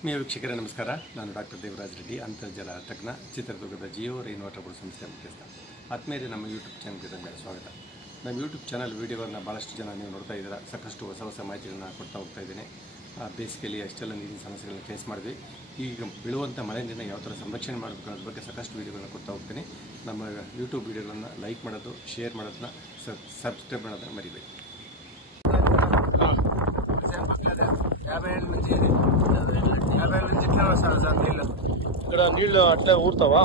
ಆತ್ಮೀಯ ವೀಕ್ಷಕರೇ ನಮಸ್ಕಾರ. ನಾನು ಡಾಕ್ಟರ್ ದೇವರಾಜ್ ರೆಡ್ಡಿ, ಅಂತರ್ಜಲ ತಜ್ಞ, ಚಿತ್ರದುರ್ಗದ ಜಿಯೋ ರೈನ್ ವಾಟರ್ ಬೋರ್ಡ್ ಸಂಸ್ಥೆ ಮುಖ್ಯಸ್ಥ. ಆತ್ಮೀಯರೇ, ನಮ್ಮ ಯೂಟ್ಯೂಬ್ ಚಾನಲ್ಗೆ ಸ್ವಾಗತ. ನಮ್ಮ ಯೂಟ್ಯೂಬ್ ಚಾನಲ್ ವೀಡಿಯೋವನ್ನು ಭಾಳಷ್ಟು ಜನ ನೀವು ನೋಡ್ತಾ ಇದ್ದೀರಾ. ಸಾಕಷ್ಟು ಹೊಸ ಮಾಹಿತಿಗಳನ್ನು ಕೊಡ್ತಾ ಹೋಗ್ತಾ ಇದ್ದೀನಿ. ಬೇಸಿಗೆಯಲ್ಲಿ ಅಷ್ಟೆಲ್ಲ ನೀರಿನ ಸಮಸ್ಯೆಗಳನ್ನ ಫೇಸ್ ಮಾಡಿದ್ವಿ. ಈಗ ಬೀಳುವಂಥ ಮಳೆ ನೀರನ್ನ ಯಾವ ಥರ ಸಂರಕ್ಷಣೆ ಮಾಡಬೇಕು ಅನ್ನೋದ್ರ ಬಗ್ಗೆ ಸಾಕಷ್ಟು ವೀಡಿಯೋಗಳನ್ನ ಕೊಡ್ತಾ ಹೋಗ್ತೀನಿ. ನಮ್ಮ ಯೂಟ್ಯೂಬ್ ವೀಡಿಯೋಗಳನ್ನು ಲೈಕ್ ಮಾಡೋದು, ಶೇರ್ ಮಾಡೋದನ್ನ, ಸಬ್ಸ್ಕ್ರೈಬ್ ಮಾಡೋದನ್ನ ಮರಿಬೇಕು. ఇక్కడ నీళ్ళు అట్లా ఊరుతావా?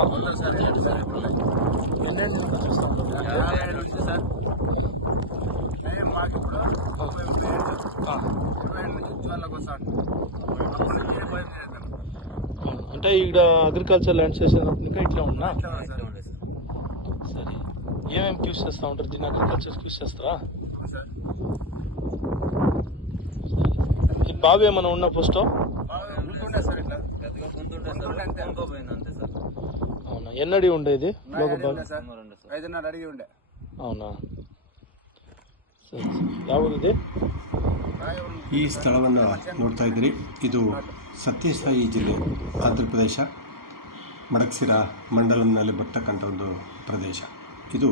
అంటే ఇక్కడ అగ్రికల్చర్ ల్యాండ్ చేసేందుకు ఇట్లా ఉన్నా. సరే, ఏమేమి యూస్ చేస్తా ఉంటారు దీన్ని? అగ్రికల్చర్ యూస్ చేస్తారా? ఈ బావి ఏమైనా ఉన్నా ఫస్ట్? అవునా, ఎన్నడి ఉండేది? 5.5 అడిగి ఉండే. అవునా, ಸರಿ. ಯಾವುದಿದೆ? ಈ ಸ್ಥಳವನ್ನು ನೋಡ್ತಾ ಇದ್ದೀರಿ. ಇದು ಸತ್ಯಸಾಯಿ ಜಿಲ್ಲೆ, ಆಂಧ್ರ ಪ್ರದೇಶ, ಮಡಕ್ಸಿರಾ ಮಂಡಲಂನಲ್ಲಿ ಬರ್ತಕ್ಕಂಥ ಒಂದು ಪ್ರದೇಶ. ಇದು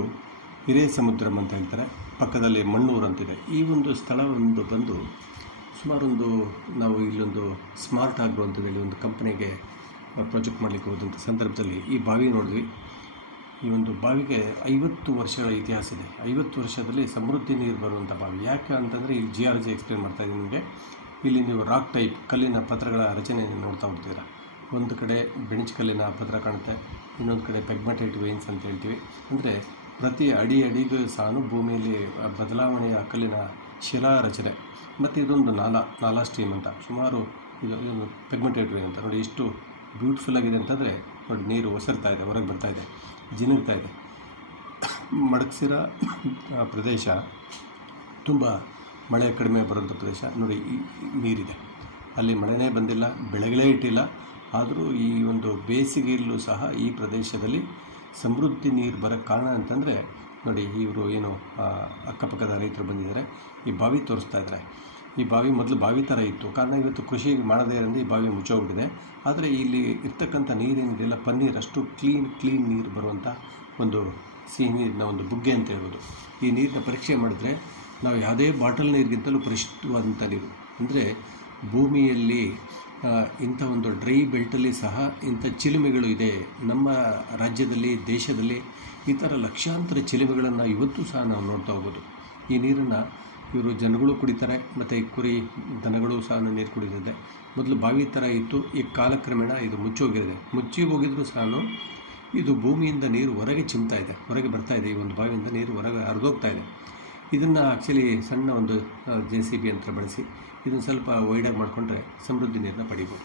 ಹಿರೇಸಮುದ್ರಂ ಅಂತ ಹೇಳ್ತಾರೆ. ಪಕ್ಕದಲ್ಲಿ ಮಣ್ಣೂರು ಅಂತಿದೆ. ಈ ಒಂದು ಸ್ಥಳವೊಂದು ಬಂದು ಸುಮಾರೊಂದು ನಾವು ಇಲ್ಲೊಂದು ಸ್ಮಾರ್ಟ್ ಆಗ್ರೋ ಅಂತ ಹೇಳಿ ಒಂದು ಕಂಪನಿಗೆ ಪ್ರಾಜೆಕ್ಟ್ ಮಾಡಲಿಕ್ಕೆ ಹೋದಂಥ ಸಂದರ್ಭದಲ್ಲಿ ಈ ಬಾವಿ ನೋಡಿದ್ವಿ. ಈ ಒಂದು ಬಾವಿಗೆ 50 ವರ್ಷಗಳ ಇತಿಹಾಸ ಇದೆ. 50 ವರ್ಷದಲ್ಲಿ ಸಮೃದ್ಧಿ ನೀರು ಬರುವಂಥ ಬಾವಿ. ಯಾಕೆ ಅಂತಂದರೆ ಇಲ್ಲಿ ಜಿಯಾಲಜಿ ಎಕ್ಸ್ಪ್ಲೇನ್ ಮಾಡ್ತಾ ಇದ್ದೀನಿ ನಿಮಗೆ. ಇಲ್ಲಿ ನೀವು ರಾಕ್ ಟೈಪ್ ಕಲ್ಲಿನ ಪತ್ರಗಳ ರಚನೆ ನೋಡ್ತಾ ಹೋಗ್ತೀರಾ. ಒಂದು ಕಡೆ ಬೆಣಚು ಕಲ್ಲಿನ ಪತ್ರ ಕಾಣುತ್ತೆ, ಇನ್ನೊಂದು ಕಡೆ ಪೆಗ್ಮಟೈಟ್ ವೈನ್ಸ್ ಅಂತ ಹೇಳ್ತೀವಿ. ಅಂದರೆ ಪ್ರತಿ ಅಡಿಗೂ ಸಹ ಭೂಮಿಯಲ್ಲಿ ಬದಲಾವಣೆಯ ಕಲ್ಲಿನ ಶಿಲಾ ರಚನೆ. ಮತ್ತು ಇದೊಂದು ನಾಲಾ ಸ್ಟ್ರೀಮ್ ಅಂತ ಸುಮಾರು ಇದೊಂದು ಪೆಗ್ಮೆಂಟೇಟ್ ವೈನ್ ಅಂತ ನೋಡಿ. ಎಷ್ಟು ಬ್ಯೂಟಿಫುಲ್ ಆಗಿದೆ ಅಂತಂದರೆ ನೋಡಿ, ನೀರು ಒಸರ್ತಾ ಇದೆ, ಹೊರಗೆ ಬರ್ತಾ ಇದೆ, ಜಿನುಗ್ತಾ ಇದೆ. ಮಡಕ್ಸಿರಾ ಪ್ರದೇಶ ತುಂಬ ಮಳೆ ಕಡಿಮೆ ಬರುವಂಥ ಪ್ರದೇಶ. ನೋಡಿ, ಈ ನೀರಿದೆ, ಅಲ್ಲಿ ಮಳೆನೇ ಬಂದಿಲ್ಲ, ಬೆಳೆಗಳೇ ಇಟ್ಟಿಲ್ಲ. ಆದರೂ ಈ ಒಂದು ಬೇಸಿಗೆಯಲ್ಲೂ ಸಹ ಈ ಪ್ರದೇಶದಲ್ಲಿ ಸಮೃದ್ಧಿ ನೀರು ಬರೋಕ್ಕೆ ಕಾರಣ ಅಂತಂದರೆ ನೋಡಿ, ಇವರು ಏನು ಅಕ್ಕಪಕ್ಕದ ರೈತರು ಬಂದಿದ್ದಾರೆ, ಈ ಬಾವಿ ತೋರಿಸ್ತಾ ಇದ್ದಾರೆ. ಈ ಬಾವಿ ಮೊದಲು ಬಾವಿ ಥರ ಇತ್ತು. ಕಾರಣ ಇವತ್ತು ಕೃಷಿ ಮಾಡದೇ ಇರೋದು ಈ ಬಾವಿ ಮುಚ್ಚೋಗ್ಬಿಟ್ಟಿದೆ. ಆದರೆ ಇಲ್ಲಿ ಇರ್ತಕ್ಕಂಥ ನೀರೇನಿದೆಯಲ್ಲ, ಪನ್ನೀರು, ಅಷ್ಟು ಕ್ಲೀನ್ ನೀರು ಬರುವಂಥ ಒಂದು ಸಿಹಿ ನೀರಿನ ಒಂದು ಬುಗ್ಗೆ ಅಂತ ಹೇಳ್ಬೋದು. ಈ ನೀರನ್ನ ಪರೀಕ್ಷೆ ಮಾಡಿದ್ರೆ ನಾವು ಯಾವುದೇ ಬಾಟಲ್ ನೀರಿಗಿಂತಲೂ ಪರಿಶುದ್ಧವಾದಂಥ ನೀರು. ಅಂದರೆ ಭೂಮಿಯಲ್ಲಿ ಇಂಥ ಒಂದು ಡ್ರೈ ಬೆಲ್ಟಲ್ಲಿ ಸಹ ಇಂಥ ಚಿಲುಮೆಗಳು ಇದೆ. ನಮ್ಮ ರಾಜ್ಯದಲ್ಲಿ, ದೇಶದಲ್ಲಿ ಈ ಥರ ಲಕ್ಷಾಂತರ ಚಿಲುಮೆಗಳನ್ನು ಇವತ್ತು ಸಹ ನಾವು ನೋಡ್ತಾ ಹೋಗ್ಬೋದು. ಈ ನೀರನ್ನು ಇವರು ಜನಗಳು ಕುಡಿತಾರೆ, ಮತ್ತು ಕುರಿ ದನಗಳು ಸಹ ನೀರು ಕುಡಿದಿದೆ. ಮೊದಲು ಬಾವಿ ಥರ ಇತ್ತು, ಈ ಕಾಲಕ್ರಮೇಣ ಇದು ಮುಚ್ಚಿ ಹೋಗಿದ್ರು ಸಹ ಇದು ಭೂಮಿಯಿಂದ ನೀರು ಹೊರಗೆ ಚಿಮ್ತಾ ಇದೆ, ಹೊರಗೆ ಬರ್ತಾ ಇದೆ. ಈ ಒಂದು ಬಾವಿಯಿಂದ ನೀರು ಹೊರಗೆ ಹರಿದೋಗ್ತಾ ಇದೆ. ಇದನ್ನು ಆ್ಯಕ್ಚುಲಿ ಸಣ್ಣ ಒಂದು JCB ಯಂತ್ರ ಬಳಸಿ ಇದನ್ನು ಸ್ವಲ್ಪ ವೈಡಾಗಿ ಮಾಡಿಕೊಂಡ್ರೆ ಸಮೃದ್ಧಿ ನೀರನ್ನ ಪಡಿಬೋದು.